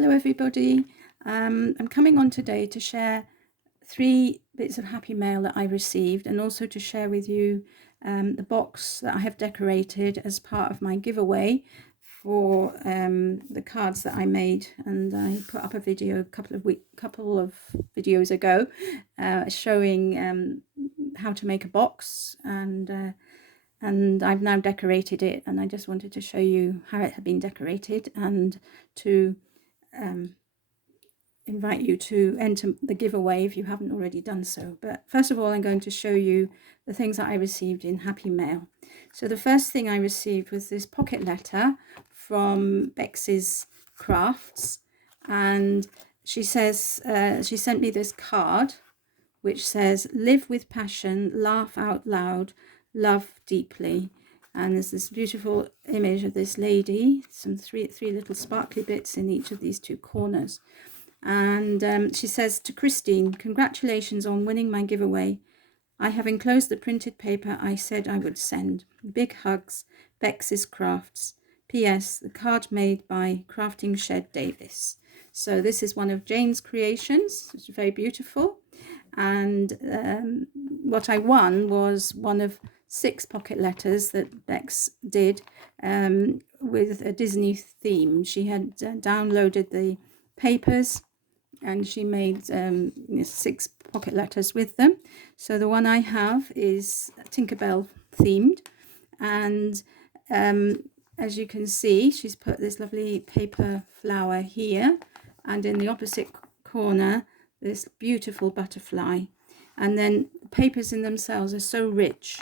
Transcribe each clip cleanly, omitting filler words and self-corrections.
Hello everybody. I'm coming on today to share 3 bits of happy mail that I received, and also to share with you the box that I have decorated as part of my giveaway for the cards that I made. And I put up a video a couple of videos ago showing how to make a box, and I've now decorated it, and I just wanted to show you how it had been decorated and to invite you to enter the giveaway if you haven't already done so. But first of all, I'm going to show you the things that I received in Happy Mail. So the first thing I received was this pocket letter from Bex's Crafts, and she says she sent me this card which says, "Live with passion, laugh out loud, love deeply." And there's this beautiful image of this lady, some three little sparkly bits in each of these 2 corners. And she says, "To Christine, congratulations on winning my giveaway. I have enclosed the printed paper I said I would send. Big hugs, Bex's Crafts. P.S. The card made by Crafting Shed Davis." So this is one of Jane's creations. It's very beautiful. And what I won was one of 6 pocket letters that Bex did with a Disney theme. She had downloaded the papers, and she made 6 pocket letters with them. So the one I have is Tinkerbell themed, and as you can see, she's put this lovely paper flower here, and in the opposite corner this beautiful butterfly. And then the papers in themselves are so rich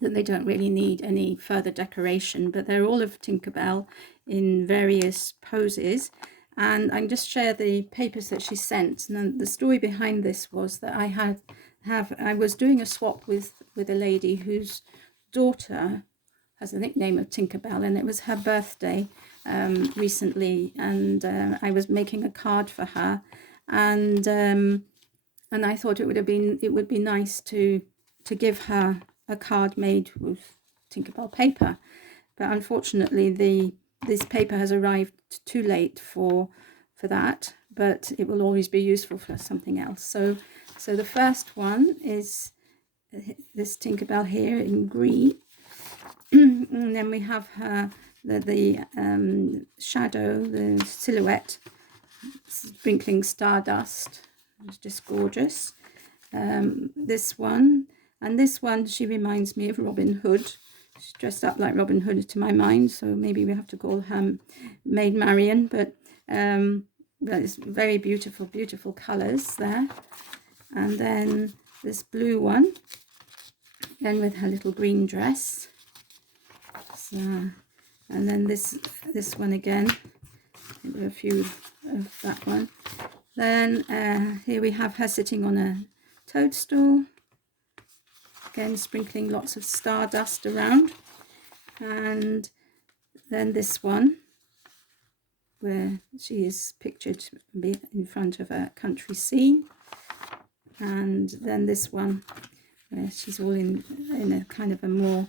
that they don't really need any further decoration, but they're all of Tinkerbell in various poses. And I can just share the papers that she sent. And the story behind this was that I was doing a swap with a lady whose daughter has the nickname of Tinkerbell, and it was her birthday recently, and I was making a card for her, and I thought it would be nice to give her a card made with Tinkerbell paper. But unfortunately this paper has arrived too late for that, but it will always be useful for something else. So the first one is this Tinkerbell here in green, and then we have her the shadow, the silhouette, sprinkling stardust. It's just gorgeous. This one, and this one, she reminds me of Robin Hood. She's dressed up like Robin Hood to my mind, so maybe we have to call her Maid Marian, but it's very beautiful, beautiful colours there. And then this blue one, again with her little green dress. So, and then this one again, a few of that one. Then here we have her sitting on a toadstool, again sprinkling lots of stardust around. And then this one, where she is pictured in front of a country scene. And then this one, where she's all in a kind of a more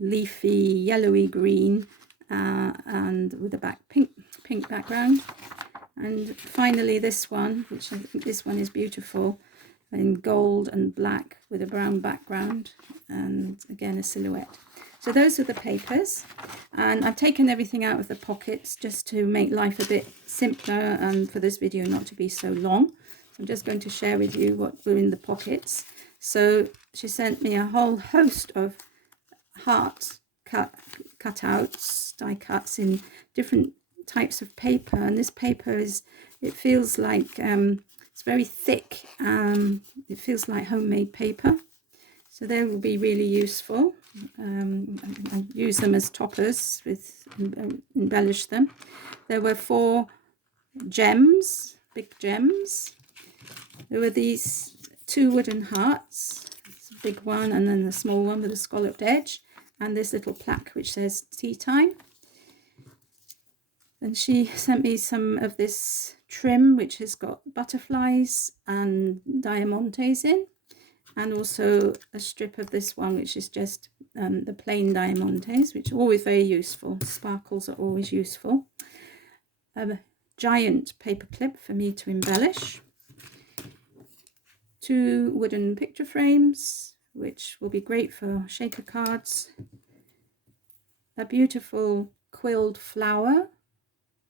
leafy, yellowy green, and with a pink background. And finally this one, which I think this one is beautiful, in gold and black with a brown background, and again a silhouette. So those are the papers, and I've taken everything out of the pockets just to make life a bit simpler and for this video not to be so long. So I'm just going to share with you what were in the pockets. So she sent me a whole host of heart cutouts, die cuts in different types of paper, and this paper it feels like it's very thick. It feels like homemade paper, so they will be really useful. I use them as toppers, embellish them. There were 4 gems, big gems. There were these 2 wooden hearts, a big one and then a small one with a scalloped edge, and this little plaque which says tea time. And she sent me some of this trim which has got butterflies and diamantes in, and also a strip of this one which is just the plain diamantes, which are always very useful. Sparkles are always useful. giant paper clip for me to embellish, 2 wooden picture frames, which will be great for shaker cards, a beautiful quilled flower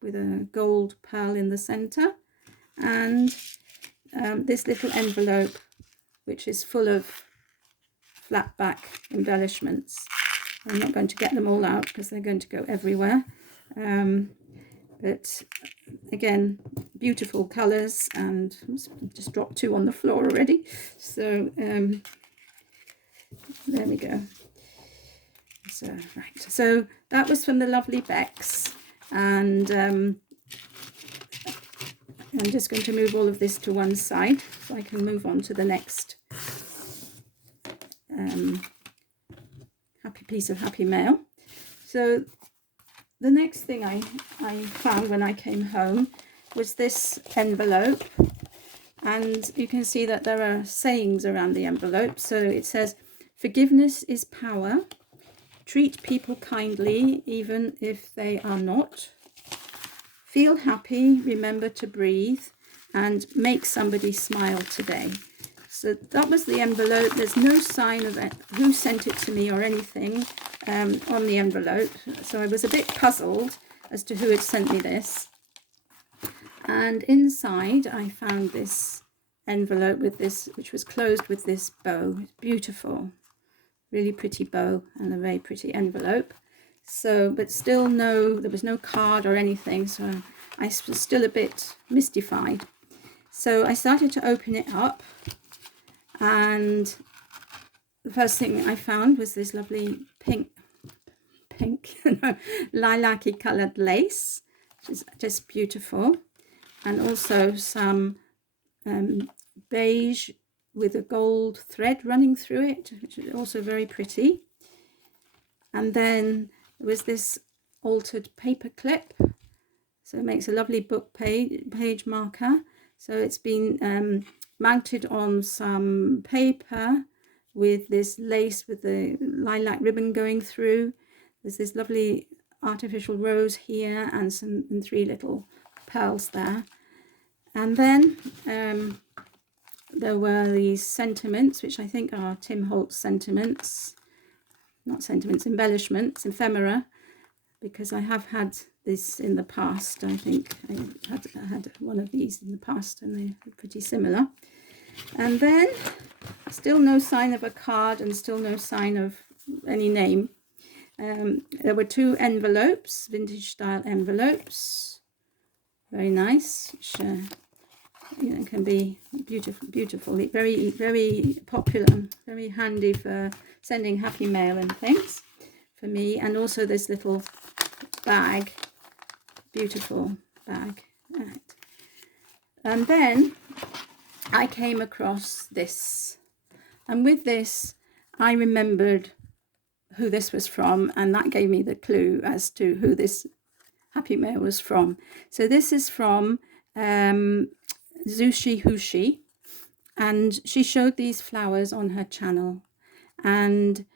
with a gold pearl in the center, and this little envelope which is full of flat back embellishments. I'm not going to get them all out because they're going to go everywhere, but again, beautiful colors, and oops, just dropped 2 on the floor already. So there we go. So right, so that was from the lovely Bex, and I'm just going to move all of this to one side so I can move on to the next happy piece of happy mail. So the next thing I found when I came home was this envelope, and you can see that there are sayings around the envelope. So it says, "Forgiveness is power. Treat people kindly, even if they are not. Feel happy, remember to breathe, and make somebody smile today." So that was the envelope. There's no sign of it, who sent it to me or anything on the envelope. So I was a bit puzzled as to who had sent me this. And inside I found this envelope with this, which was closed with this bow. Beautiful, really pretty bow and a very pretty envelope. So, but still there was no card or anything. So I was still a bit mystified. So I started to open it up, and the first thing I found was this lovely pink lilac-y coloured lace, which is just beautiful, and also some beige with a gold thread running through it, which is also very pretty. And then there was this altered paper clip, so it makes a lovely book page marker. So it's been mounted on some paper with this lace with the lilac ribbon going through. There's this lovely artificial rose here and 3 little pearls there. And then there were these sentiments, which I think are Tim Holtz sentiments, not sentiments, embellishments, ephemera, because I have had this in the past. I think I had one of these in the past, and they're pretty similar. And then still no sign of a card, and still no sign of any name. There were 2 envelopes, vintage style envelopes, very nice, which can be beautiful, very, very popular, very handy for sending happy mail and things for me. And also this little bag, beautiful bag. Right. And then I came across this, and with this I remembered who this was from, and that gave me the clue as to who this happy mail was from. So this is from Zooshe Hooshe, and she showed these flowers on her channel, and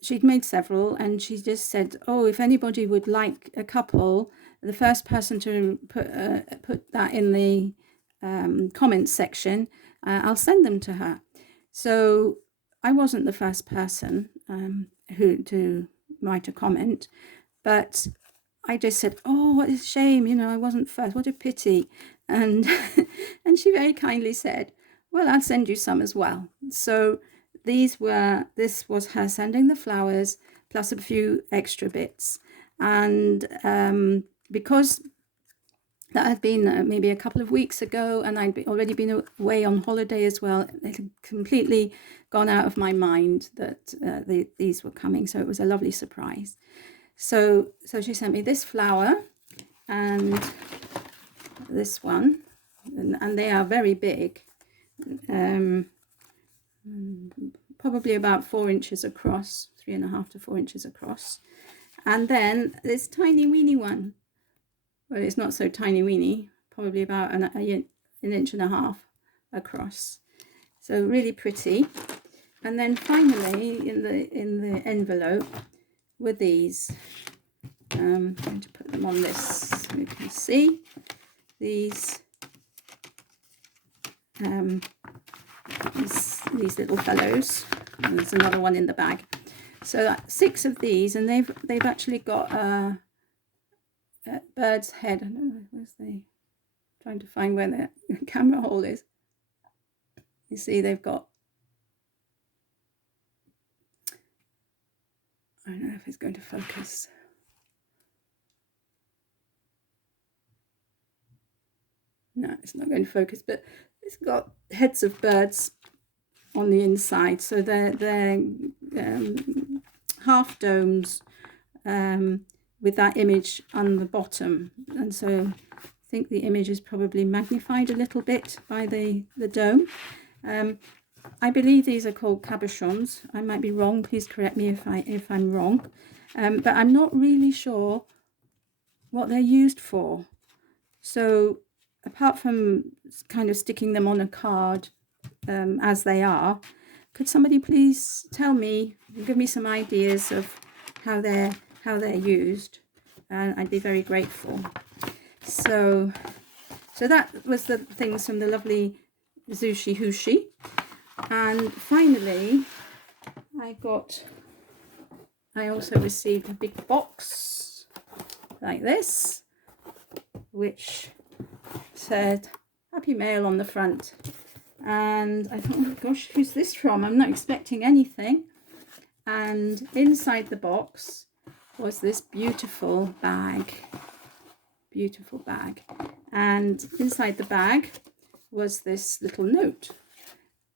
she'd made several, and she just said, oh, if anybody would like a couple, the first person to put that in the comments section, I'll send them to her. So I wasn't the first person who to write a comment, but I just said, oh, what a shame, I wasn't first, what a pity. And and she very kindly said, well, I'll send you some as well. So this was her sending the flowers plus a few extra bits. And because that had been maybe a couple of weeks ago, and I'd already been away on holiday as well, it had completely gone out of my mind that these were coming. So it was a lovely surprise. So she sent me this flower and this one, and they are very big, probably about 4 inches across, 3.5 to 4 inches across. And then this tiny weeny one, well, it's not so tiny weeny, probably about an 1.5 inches across. So really pretty. And then finally in the envelope were these. I'm going to put them on this so you can see. these these little fellows. And there's another one in the bag. So 6 of these, and they've actually got a bird's head. I don't know, where's the, trying to find where the camera hole is. You see, they've got, I don't know if it's going to focus. No, it's not going to focus, but it's got heads of birds on the inside. So they're half domes with that image on the bottom. And so I think the image is probably magnified a little bit by the dome. I believe these are called cabochons. I might be wrong. Please correct me if I'm wrong. But I'm not really sure what they're used for. So apart from kind of sticking them on a card as they are, could somebody please tell me, give me some ideas of how they're used? And I'd be very grateful. So that was the things from the lovely Zooshe Hooshe. And finally, I also received a big box like this, which said Happy Mail on the front. And I thought, oh gosh, who's this from? I'm not expecting anything. And inside the box was this beautiful bag. Beautiful bag. And inside the bag was this little note.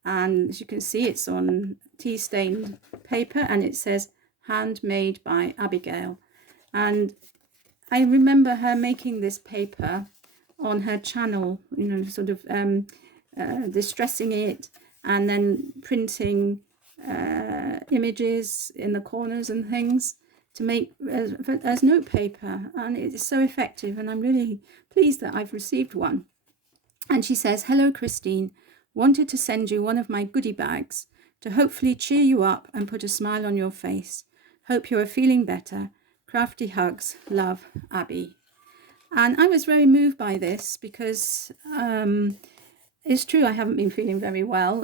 And as you can see, it's on tea-stained paper, and it says, handmade by Abigail. And I remember her making this paper on her channel, you know, sort of distressing it and then printing images in the corners and things to make as notepaper. And it is so effective, and I'm really pleased that I've received one. And she says, hello, Christine. Wanted to send you one of my goodie bags to hopefully cheer you up and put a smile on your face. Hope you are feeling better. Crafty hugs. Love, Abby. And I was very moved by this because it's true, I haven't been feeling very well.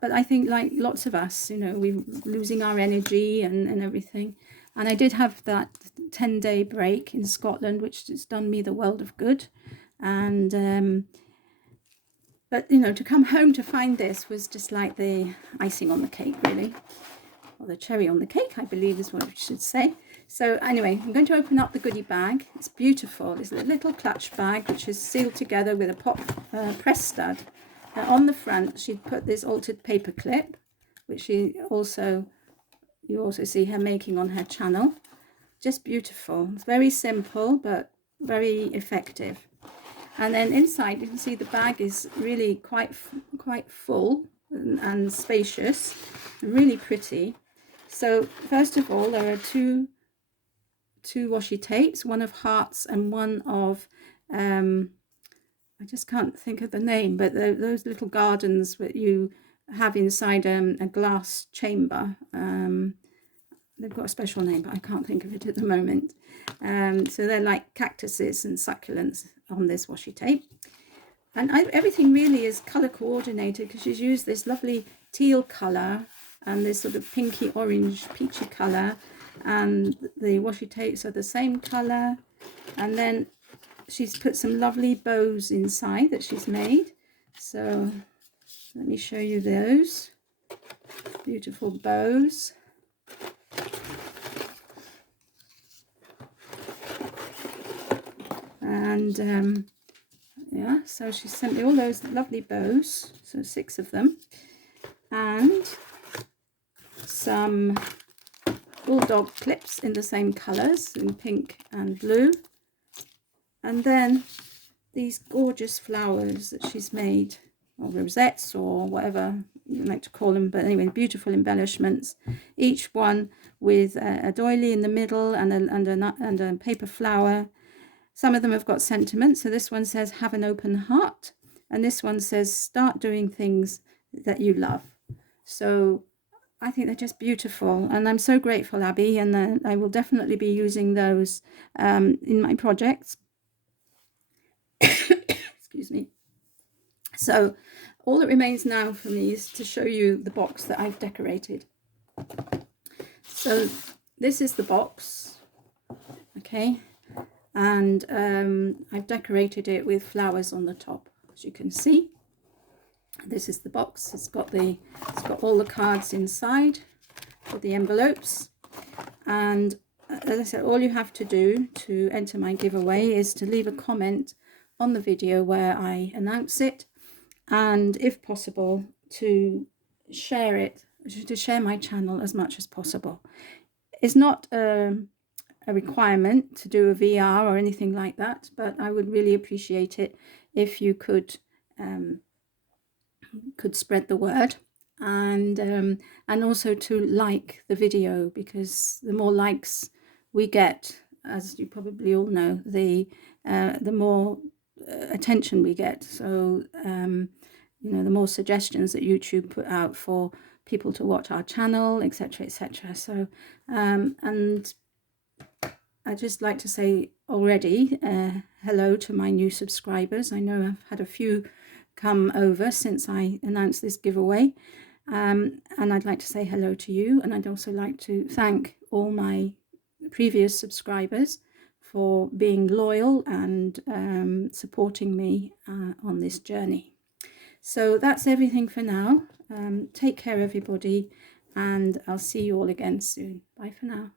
But I think, like lots of us, you know, we're losing our energy and everything. And I did have that 10-day break in Scotland, which has done me the world of good. And but, you know, to come home to find this was just like the icing on the cake, really. Or the cherry on the cake, I believe is what I should say. So anyway, I'm going to open up the goodie bag. It's beautiful. It's a little clutch bag, which is sealed together with a pop press stud. On the front, she put this altered paper clip, which you also see her making on her channel. Just beautiful. It's very simple, but very effective. And then inside, you can see the bag is really quite full and spacious, and really pretty. So first of all, there are two washi tapes, one of hearts and one of I just can't think of the name, but those little gardens that you have inside a glass chamber. They've got a special name, but I can't think of it at the moment. So they're like cactuses and succulents on this washi tape. And everything really is colour coordinated because she's used this lovely teal colour and this sort of pinky orange peachy colour. And the washi tapes are the same colour. And then she's put some lovely bows inside that she's made. So let me show you those. Beautiful bows. And yeah, so she sent me all those lovely bows, so 6 of them, and some bulldog clips in the same colours, in pink and blue, and then these gorgeous flowers that she's made, or rosettes or whatever you like to call them, but anyway, beautiful embellishments, each one with a doily in the middle and a paper flower. Some of them have got sentiment. So this one says, have an open heart. And this one says, start doing things that you love. So I think they're just beautiful. And I'm so grateful, Abby. And I will definitely be using those in my projects. So all that remains now for me is to show you the box that I've decorated. So this is the box, okay, and I've decorated it with flowers on the top, as you can see. This is the box. It's got all the cards inside with the envelopes, and as I said, all you have to do to enter my giveaway is to leave a comment on the video where I announce it, and if possible to share it, to share my channel as much as possible. It's not a requirement to do a VR or anything like that, but I would really appreciate it if you could spread the word, and also to like the video, because the more likes we get, as you probably all know, the more attention we get. So you know, the more suggestions that YouTube put out for people to watch our channel, etc., etc. So and I'd just like to say already hello to my new subscribers. I know I've had a few come over since I announced this giveaway, and I'd like to say hello to you, and I'd also like to thank all my previous subscribers for being loyal and supporting me on this journey. So that's everything for now. Take care, everybody, and I'll see you all again soon. Bye for now.